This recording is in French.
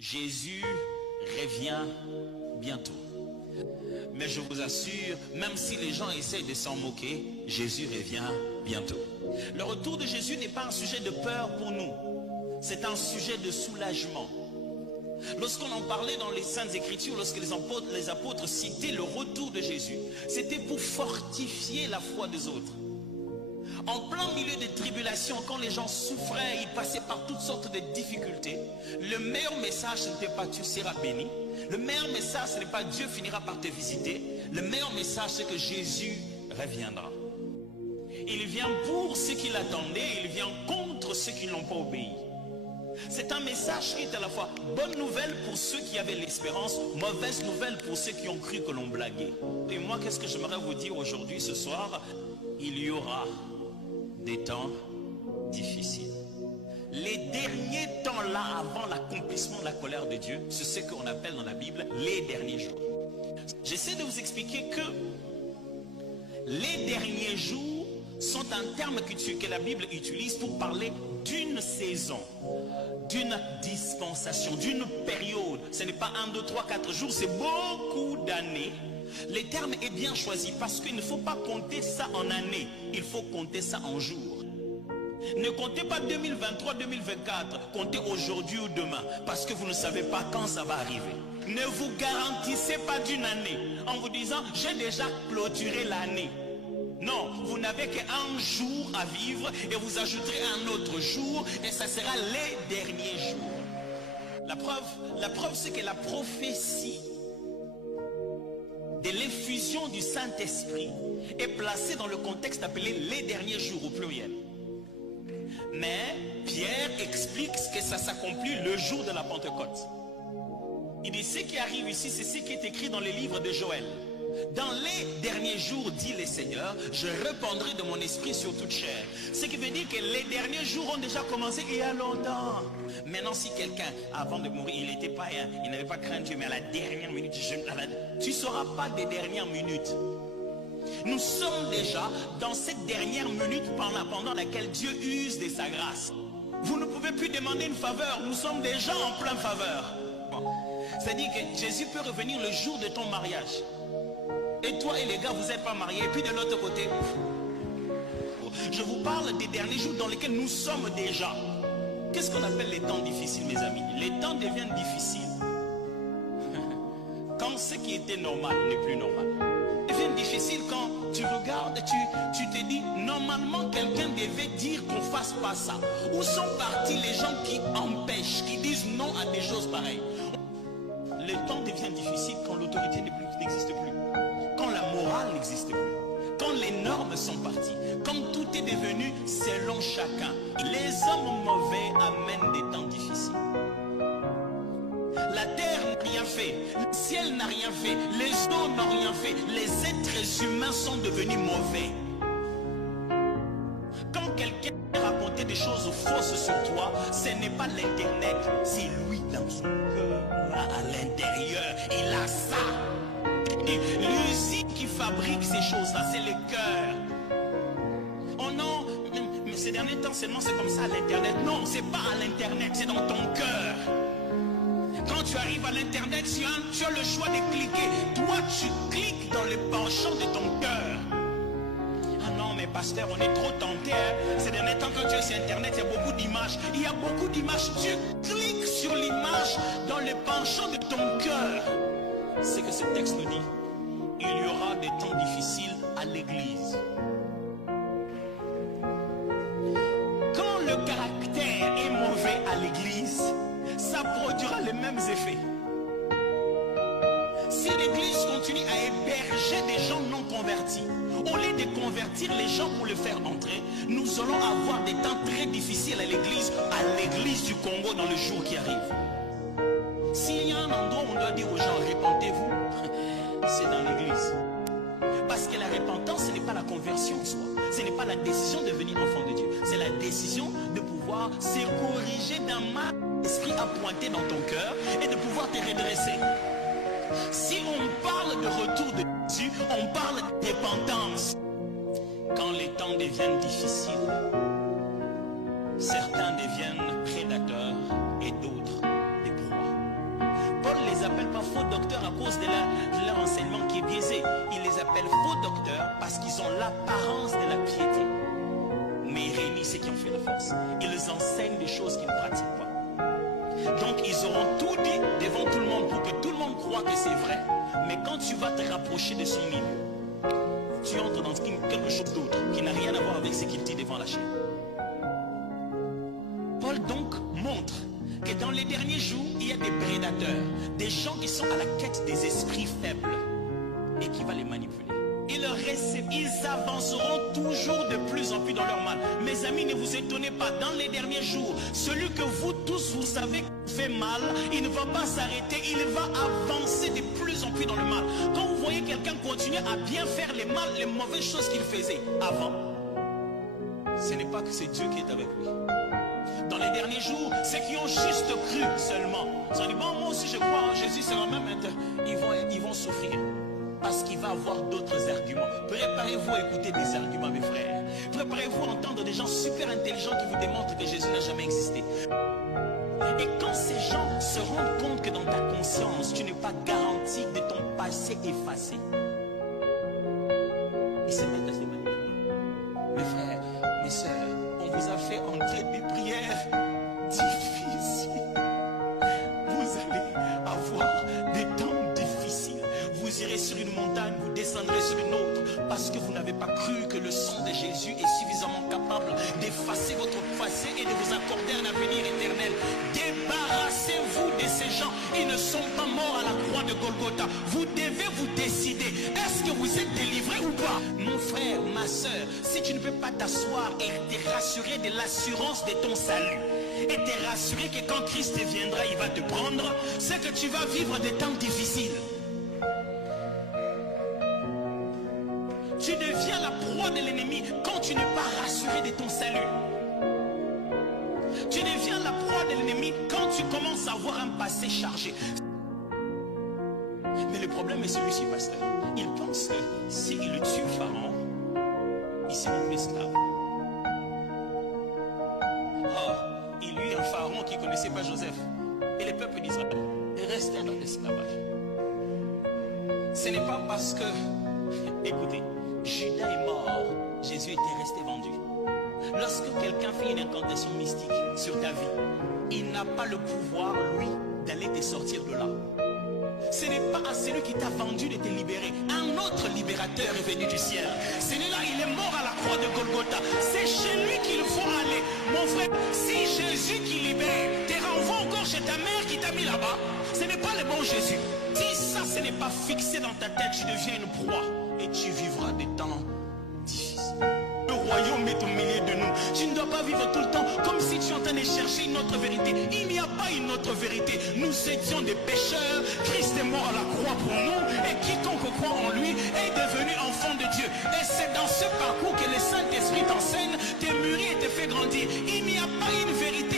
Jésus revient bientôt. Mais je vous assure, même si les gens essayent de s'en moquer, Jésus revient bientôt. Le retour de Jésus n'est pas un sujet de peur pour nous. C'est un sujet de soulagement. Lorsqu'on en parlait dans les Saintes Écritures, lorsque les apôtres citaient le retour de Jésus, c'était pour fortifier la foi des autres. En plein milieu des tribulations, quand les gens souffraient, ils passaient par toutes sortes de difficultés, le meilleur message, ce n'était pas tu seras béni. Le meilleur message, ce n'est pas Dieu finira par te visiter. Le meilleur message, c'est que Jésus reviendra. Il vient pour ceux qui l'attendaient, il vient contre ceux qui n'ont pas obéi. C'est un message qui est à la fois bonne nouvelle pour ceux qui avaient l'espérance, mauvaise nouvelle pour ceux qui ont cru que l'on blaguait. Et moi, qu'est-ce que j'aimerais vous dire aujourd'hui, ce soir? Il y aura des temps difficiles. Les derniers temps là, avant l'accomplissement de la colère de Dieu, c'est ce qu'on appelle dans la Bible les derniers jours. J'essaie de vous expliquer que les derniers jours sont un terme que la Bible utilise pour parler d'une saison, d'une dispensation, d'une période. Ce n'est pas 1, 2, 3, 4 jours, c'est beaucoup d'années. Le terme est bien choisi parce qu'il ne faut pas compter ça en années, il faut compter ça en jours. Ne comptez pas 2023, 2024, comptez aujourd'hui ou demain, parce que vous ne savez pas quand ça va arriver. Ne vous garantissez pas d'une année en vous disant j'ai déjà clôturé l'année. Non, vous n'avez qu'un jour à vivre et vous ajouterez un autre jour et ça sera les derniers jours. La preuve c'est que la prophétie de l'effusion du Saint-Esprit est placée dans le contexte appelé les derniers jours au pluriel. Mais Pierre explique que ça s'accomplit le jour de la Pentecôte. Il dit ce qui arrive ici, c'est ce qui est écrit dans les livres de Joël. Dans les derniers jours, dit le Seigneur, je répandrai de mon esprit sur toute chair. Ce qui veut dire que les derniers jours ont déjà commencé il y a longtemps. Maintenant, si quelqu'un, avant de mourir, il n'était pas, il n'avait pas craint Dieu, mais à la dernière minute, tu ne sauras pas des dernières minutes. Nous sommes déjà dans cette dernière minute pendant laquelle Dieu use de sa grâce. Vous ne pouvez plus demander une faveur, nous sommes déjà en pleine faveur. C'est-à-dire que Jésus peut revenir le jour de ton mariage. Et toi et les gars, vous n'êtes pas mariés. Et puis de l'autre côté, je vous parle des derniers jours dans lesquels nous sommes déjà. Qu'est-ce qu'on appelle les temps difficiles, mes amis? Les temps deviennent difficiles quand ce qui était normal n'est plus normal. Devient difficile quand tu regardes, tu te dis normalement quelqu'un devait dire qu'on fasse pas ça. Où sont partis les gens qui empêchent, qui disent non à des choses pareilles? Le temps devient difficile quand l'autorité n'existe plus, quand la morale n'existe plus, quand les normes sont parties, quand tout est devenu selon chacun. Les hommes mauvais amènent des temps difficiles. La terre n'a rien fait, le ciel n'a rien fait, les eaux n'ont rien fait, les êtres humains sont devenus mauvais. Quand quelqu'un racontait des choses fausses sur toi, ce n'est pas l'internet, c'est lui dans son cœur, là à l'intérieur, il a ça. L'usine qui fabrique ces choses-là, c'est le cœur. Oh non, mais ces derniers temps seulement c'est comme ça à l'internet. Non, c'est pas à l'internet, c'est dans ton cœur. Quand tu arrives à l'internet, tu as le choix de cliquer. Toi, tu cliques dans le penchant de ton cœur. Ah non, mais pasteur, on est trop tenté. Ces derniers temps, quand tu es sur internet, il y a beaucoup d'images. Il y a beaucoup d'images. Tu cliques sur l'image dans le penchant de ton cœur. C'est que ce texte nous dit. Il y aura des temps difficiles à l'église. Quand le caractère est mauvais à l'église, ça produira les mêmes effets. Si l'église continue à héberger des gens non convertis, au lieu de convertir les gens pour les faire entrer, nous allons avoir des temps très difficiles à l'église du Congo dans le jour qui arrive. S'il y a un endroit où on doit dire aux gens répentez-vous, c'est dans l'église. Parce que la repentance, ce n'est pas la conversion en soi. Ce n'est pas la décision de devenir enfant de Dieu. C'est la décision de pouvoir se corriger d'un mal esprit à pointer dans ton cœur et de pouvoir te redresser. Si on parle de retour de Jésus, on parle de repentance. Quand les temps deviennent difficiles, certains deviennent prédateurs et d'autres des proies. les appelle pas faux docteurs à cause de leur enseignement qui est biaisé. Il les appelle faux docteurs parce qu'ils ont l'apparence de la piété. Mais ils réunissent ceux qui ont fait la force. Ils enseignent des choses qu'ils ne pratiquent pas. Donc ils auront tout dit devant tout le monde pour que tout le monde croit que c'est vrai. Mais quand tu vas te rapprocher de son milieu, tu entres dans quelque chose d'autre qui n'a rien à voir avec ce qu'il dit devant la chaîne. Paul donc montre que dans les derniers jours, il y a des prédateurs, des gens qui sont à la quête des esprits faibles et qui va les manipuler. Ils avanceront toujours de plus en plus dans leur mal. Mes amis, ne vous étonnez pas, dans les derniers jours, celui que vous tous vous savez fait mal, il ne va pas s'arrêter, il va avancer de plus en plus dans le mal. Quand vous voyez quelqu'un continuer à bien faire les mal, les mauvaises choses qu'il faisait avant, ce n'est pas que c'est Dieu qui est avec lui. Dans les derniers jours, ceux qui ont juste cru seulement, ils ont dit, bon, moi aussi je crois en Jésus, c'est quand même, ils vont souffrir. Parce qu'il va avoir d'autres arguments. Préparez-vous à écouter des arguments, mes frères. Préparez-vous à entendre des gens super intelligents qui vous démontrent que Jésus n'a jamais existé. Et quand ces gens se rendent compte que dans ta conscience, tu n'es pas garanti de ton passé effacé, ils se mettent à se manipuler. Mes frères, mes sœurs, on vous a fait entrer des prières difficiles. Vous allez avoir des temps difficiles. Vous irez sur une montagne, vous descendrez sur une autre, parce que vous n'avez pas cru que le sang de Jésus est suffisamment capable d'effacer votre passé et de vous accorder un avenir éternel. Débarrassez-vous de ces gens. Ils ne sont pas morts à la croix de Golgotha. Vous devez vous décider. Est-ce que vous êtes délivré ou pas? Mon frère, ma soeur, si tu ne peux pas t'asseoir et te rassurer de l'assurance de ton salut, et te rassurer que quand Christ viendra, il va te prendre, c'est que tu vas vivre des temps difficiles. Tu deviens la proie de l'ennemi quand tu n'es pas rassuré de ton salut. Tu deviens la proie de l'ennemi quand tu commences à avoir un passé chargé. Mais le problème est celui-ci, pasteur. Il pense que s'il tue Pharaon, il sera plus esclave. Or, il y eut un Pharaon qui ne connaissait pas Joseph. Et les peuples d'Israël restaient dans l'esclavage. Ce n'est pas parce que, écoutez, Judas est mort, Jésus était resté vendu. Lorsque quelqu'un fait une incantation mystique sur ta vie, il n'a pas le pouvoir, lui, d'aller te sortir de là. Ce n'est pas à celui qui t'a vendu de te libérer. Un autre libérateur est venu du ciel. Celui-là, il est mort à la croix de Golgotha. C'est chez lui qu'il faut aller. Mon frère, si Jésus qui libère te renvoie encore chez ta mère qui t'a mis là-bas, ce n'est pas le bon Jésus. Si ça, ce n'est pas fixé dans ta tête, tu deviens une proie. Et tu vivras des temps difficiles. Le royaume est au milieu de nous. Tu ne dois pas vivre tout le temps comme si tu es en train de chercher une autre vérité. Il n'y a pas une autre vérité. Nous étions des pécheurs. Christ est mort à la croix pour nous. Et quiconque croit en lui est devenu enfant de Dieu. Et c'est dans ce parcours que le Saint-Esprit t'enseigne, te mûrit et te fait grandir. Il n'y a pas une vérité